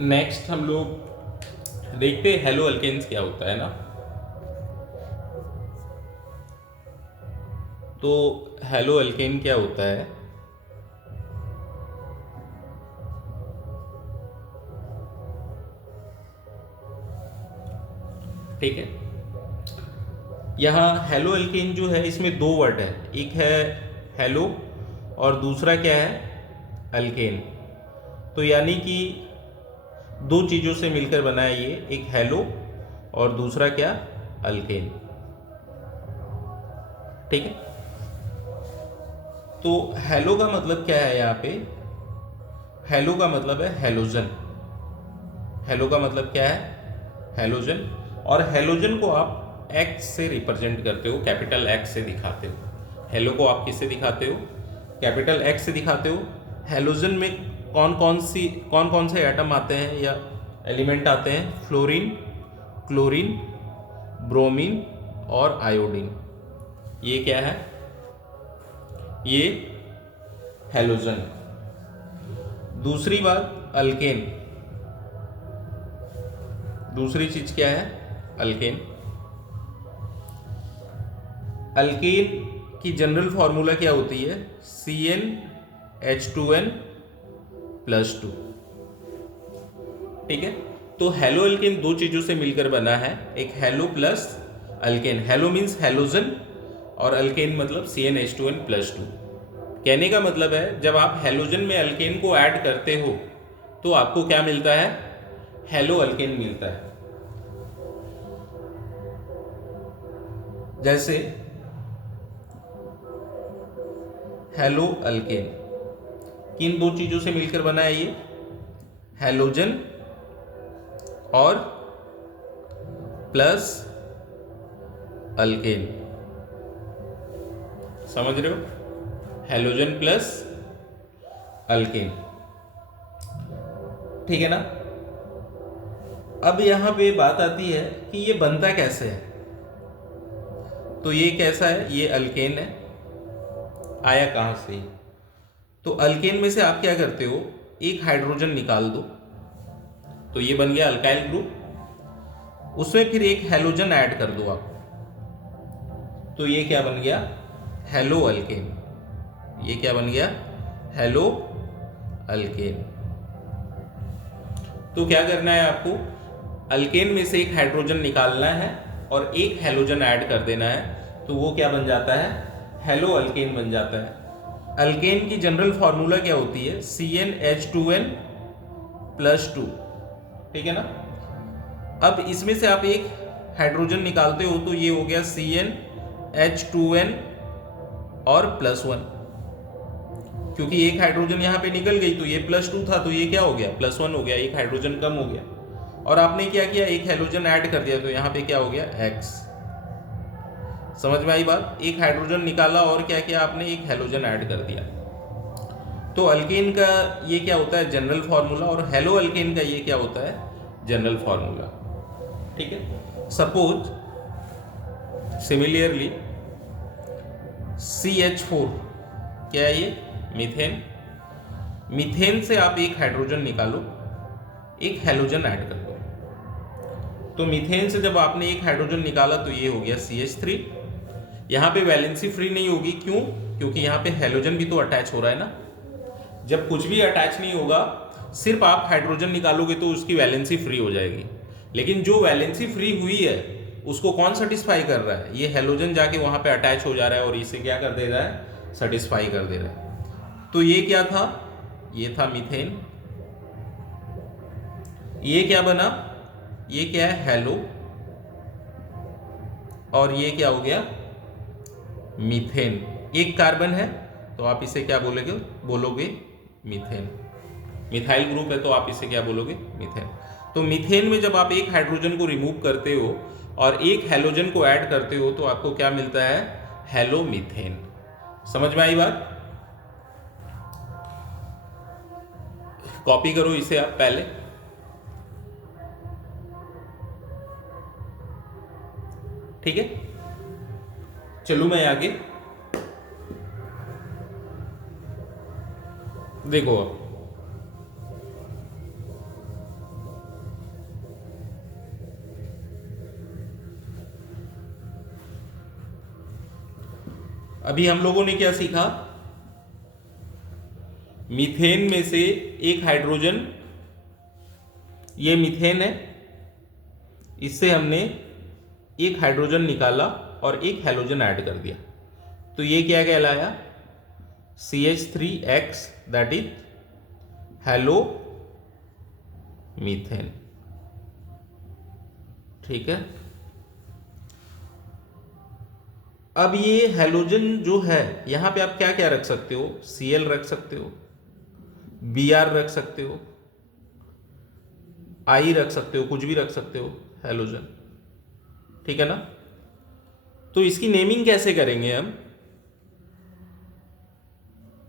Next हम लोग देखते हैं हेलो अल्केन्स क्या होता है ना। तो हेलो अल्केन क्या होता है? ठीक है, यहाँ हेलो अल्केन जो है इसमें दो वर्ड है, एक है हेलो और दूसरा क्या है? अल्केन। तो यानी कि दो चीज़ों से मिलकर बना है ये, एक हेलो और दूसरा क्या? अल्केन। ठीक है, तो हेलो का मतलब क्या है यहाँ पे? हेलो का मतलब है हेलोजन। हेलो का मतलब क्या है? हेलोजन। और हेलोजन को आप एक्स से रिप्रेजेंट करते हो, कैपिटल एक्स से दिखाते हो। हेलो को आप किससे दिखाते हो? कैपिटल एक्स से दिखाते हो। हेलोजन में कौन कौन से एटम आते हैं या एलिमेंट आते हैं? फ्लोरीन, क्लोरीन, ब्रोमीन और आयोडीन। ये क्या है? ये हेलोजन। दूसरी बात, अल्केन। दूसरी चीज क्या है? अल्केन। अल्केन की जनरल फॉर्मूला क्या होती है? CnH2n+2। ठीक है, तो हेलो अल्केन दो चीजों से मिलकर बना है, एक hello plus alkane. Hello means halogen और अल्केन मतलब CnH2n+2। कहने का मतलब है जब आप हेलोजन में अल्केन को ऐड करते हो तो आपको क्या मिलता है? हेलो अल्केन मिलता है। जैसे हेलो अल्केन किन दो चीजों से मिलकर बना है ये? हेलोजन और प्लस अल्केन। समझ रहे हो? Halogen plus alkane. ठीक है ना। अब यहां पे बात आती है कि ये बनता कैसे है। तो ये कैसा है? ये अल्केन है, आया कहां से? तो अल्केन में से आप क्या करते हो? एक हाइड्रोजन निकाल दो, तो ये बन गया अल्काइल ग्रुप। उसमें फिर एक हेलोजन ऐड कर दो आप, तो ये क्या बन गया? Hello alkane. ये क्या बन गया? Hello alkane. तो क्या करना है आपको? अल्केन में से एक हाइड्रोजन निकालना है और एक हेलोजन ऐड कर देना है, तो वो क्या बन जाता है? हेलो अल्केन बन जाता है। अल्केन की जनरल फॉर्मूला क्या होती है? CnH2n+2। ठीक है ना। अब इसमें से आप एक हाइड्रोजन निकालते हो तो ये हो गया CnH2n और +1। क्योंकि एक हाइड्रोजन यहाँ पे निकल गई तो ये +2 था, तो ये क्या हो गया? +1 हो गया, एक हाइड्रोजन कम हो गया। और आपने क्या किया? एक हेलोजन ऐड कर दिया, तो यहाँ पे क्या हो गया? X। समझ में आई बात? एक हाइड्रोजन निकाला और क्या किया आपने? एक हेलोजन ऐड कर दिया। तो अल्केन का ये क्या होता है? General formula. और हेलो अल्केन का ये क्या होता है? General formula. ठीक है, सपोज सिमिलरली CH4 क्या है? ये मीथेन। मीथेन से आप एक हाइड्रोजन निकालो, एक हेलोजन ऐड कर दो। तो मीथेन से जब आपने एक हाइड्रोजन निकाला तो ये हो गया CH3। यहाँ पे वैलेंसी फ्री नहीं होगी, क्यों? क्योंकि यहाँ पे हेलोजन भी तो अटैच हो रहा है ना। जब कुछ भी अटैच नहीं होगा, सिर्फ आप हाइड्रोजन निकालोगे तो उसकी वैलेंसी फ्री हो जाएगी। लेकिन जो वैलेंसी फ्री हुई है उसको कौन सेटिस्फाई कर रहा है? ये हेलोजन जाके वहां पे अटैच हो जा रहा है और इसे क्या कर दे रहा है? सेटिस्फाई कर दे रहा है। तो ये क्या था? ये था मीथेन। ये क्या बना? ये क्या है? हेलो। और ये क्या हो गया? मीथेन। एक कार्बन है तो आप इसे क्या बोलोगे? बोलोगे मीथेन। मिथाइल ग्रुप है तो आप इसे क्या बोलोगे? मीथेन। तो मीथेन में जब आप एक हाइड्रोजन को रिमूव करते हो और एक हेलोजन को ऐड करते हो तो आपको क्या मिलता है? Hello methane. समझ में आई बात? कॉपी करो इसे आप पहले। ठीक है, चलो मैं आगे। देखो अब अभी हम लोगों ने क्या सीखा, मीथेन में से एक हाइड्रोजन, ये मीथेन है, इससे हमने एक हाइड्रोजन निकाला और एक हैलोजन ऐड कर दिया, तो ये क्या कहलाया, CH3X, that is hello methane. ठीक है। अब ये हैलोजन जो है, यहां पे आप क्या क्या रख सकते हो, Cl रख सकते हो, Br रख सकते हो, I रख सकते हो, कुछ भी रख सकते हो हैलोजन। ठीक है ना। तो इसकी नेमिंग कैसे करेंगे हम,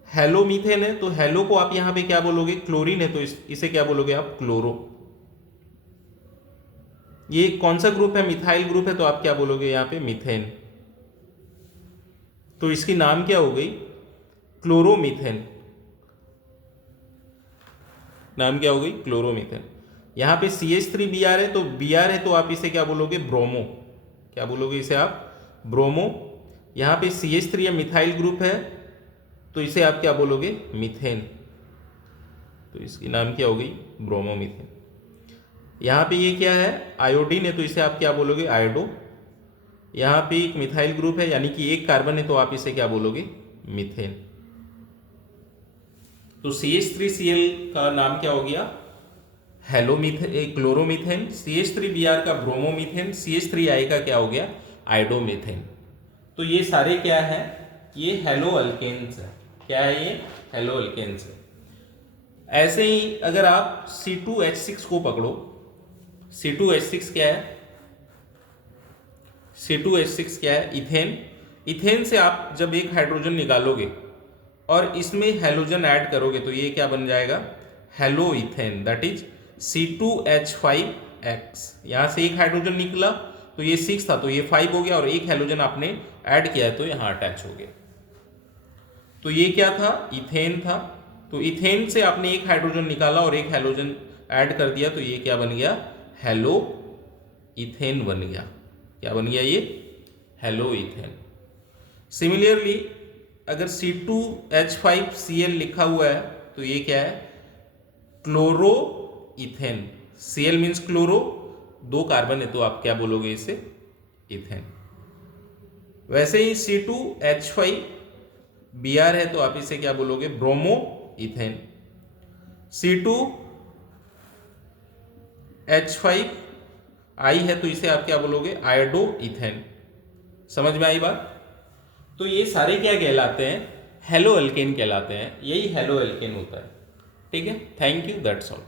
हेलो मीथेन है तो हेलो को आप यहां पे क्या बोलोगे, क्लोरीन है तो इसे क्या बोलोगे आप, क्लोरो। ये कौन सा ग्रुप है, मिथाइल ग्रुप है, तो आप क्या बोलोगे यहां पे, मीथेन। तो इसकी नाम क्या हो गई, क्लोरोमीथेन। नाम क्या हो गई, क्लोरोमीथेन। यहां पे CH3Br है तो Br है तो आप इसे क्या बोलोगे, ब्रोमो। क्या बोलोगे इसे आप, ब्रोमो। यहां पे CH3 या मिथाइल ग्रुप है तो इसे आप क्या बोलोगे, मीथेन। तो इसकी नाम क्या हो गई, ब्रोमोमीथेन। यहां पे ये क्या है, आयोडीन है तो इसे आप क्या बोलोगे, आयोडो। यहां पे एक मिथाइल ग्रुप है यानी कि एक कार्बन है तो आप इसे क्या बोलोगे, मीथेन। तो CH3Cl का नाम क्या हो गया, हेलोमीथेन, क्लोरोमीथेन। CH3Br का ब्रोमोमीथेन। CH3I का क्या हो गया, आयोडोमीथेन। तो ये सारे क्या है, ये हेलो अल्केन्स है। क्या है ये, हेलो अल्केन्स है। ऐसे ही अगर आप C2H6 को पकड़ो, C2H6 क्या है, C2H6 क्या है, इथेन। इथेन से आप जब एक हाइड्रोजन निकालोगे और इसमें हैलोजन ऐड करोगे तो ये क्या बन जाएगा, hello ethane, that is C2H5X। यहां से एक हाइड्रोजन निकला तो ये 6 था तो ये 5 हो गया, और एक हैलोजन आपने ऐड किया है तो यहां अटैच हो गया। तो ये क्या था, इथेन था। तो इथेन से आपने एक हाइड्रोजन निकाला और एक हैलोजन ऐड कर दिया तो ये क्या बन गया, हेलो इथेन बन गया। क्या बन गया ये, हेलो इथेन। सिमिलरली अगर C2H5Cl लिखा हुआ है तो ये क्या है, chloro ethane. Cl means chloro, 2 carbon है तो आप क्या बोलोगे इसे, इथेन। वैसे ही C2H5Br है तो आप इसे क्या बोलोगे, ब्रोमो इथेन। C2H5I है तो इसे आप क्या बोलोगे, आयोडो इथेन। समझ में आई बात। तो ये सारे क्या कहलाते हैं, हेलो एल्केन कहलाते हैं। यही हेलो एल्केन होता है। ठीक है, थैंक यू, दैट्स ऑल।